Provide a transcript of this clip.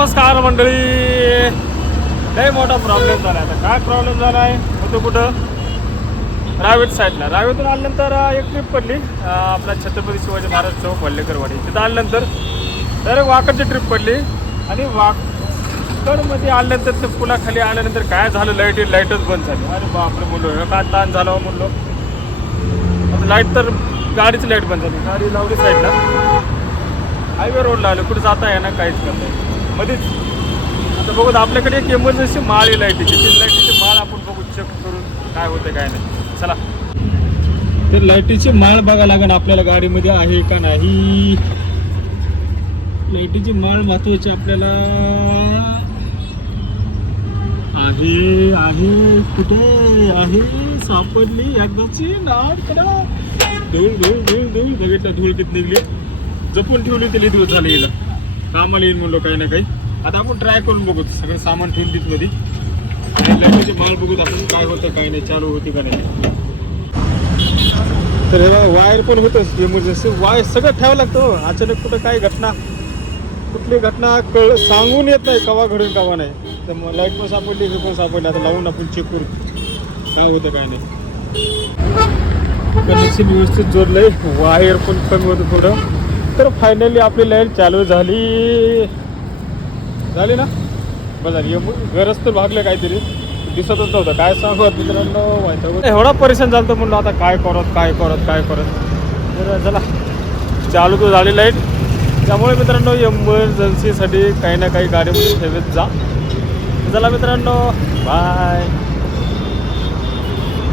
नमस्कार मंडळी. लय मोठा प्रॉब्लेम झाला. आता काय प्रॉब्लेम झाला आहे होतो कुठं रावेत साईडला. रावेतून आल्यानंतर एक ट्रिप पडली आपला छत्रपती शिवाजी महाराज चौक वल्लेकरवाडी. तिथं आल्यानंतर डायरेक्ट वाकडची ट्रिप पडली आणि वाकडमध्ये आल्यानंतर ते पुलाखाली आल्यानंतर काय झालं, लाईटच बंद झाली. अरे बापरे म्हणलो काय ताण झाला म्हणलो. लाईट तर गाडीची लाईट बंद झाली. गाडी लावली साईडला, हायवे रोडला आलो. कुठं जाता आहे ना काहीच करता आहे मध्येच. आता बघू आपल्याकडे एक इमर्जन्सी माळ आहे लाईटीची. ती लाईटीची माळ आपण बघू चेक करून काय होते काय नाही. चला ते लाईटीची माळ बघा लागेल आपल्याला गाडीमध्ये आहे का नाही. लाईटीची माळ महत्वाची आपल्याला आहे. आहे कुठे आहे, सापडली एकदाची नाड कडा. धूळ धूळ धूळ धूळ बघितलं, धूळ किती निघली. जपून ठेवली तिला दिवस झाले. हिला कामाला येईल म्हणलो काही ना काही. आता आपण ट्राय करून बघू सगळं सामान ठेवून तिथ मध्ये आणि लाईटीची माळ बघू आपण काय होतं काय नाही, चालू होती का नाही. तर वायर पण होतच इमर्जन्सी. वायर सगळं ठेवावं लागतं. अचानक कुठं काय घटना, कुठली घटना सांगून येत नाही कवा घडून कवा नाही. तर मग लाईट पण सापडली, हे पण सापडली. आता लावून आपण चेक करू काय होतं काय नाही. कनेक्शन व्यवस्थित जोडलंय, वायर पण कमी होतं थोडं. तर फायनली आपली लाईट चालू झाली ना. बघा गरज तर भागलं, काहीतरी दिसतच नव्हतं. काय सांगू मित्रांनो, माहिती एवढा परेशान झालं म्हणलं आता काय करत. तर चला चालू तर झाली लाईट. त्यामुळे मित्रांनो इमर्जन्सीसाठी काही ना काही गाडीमध्ये ठेवत जा. चला मित्रांनो, बाय.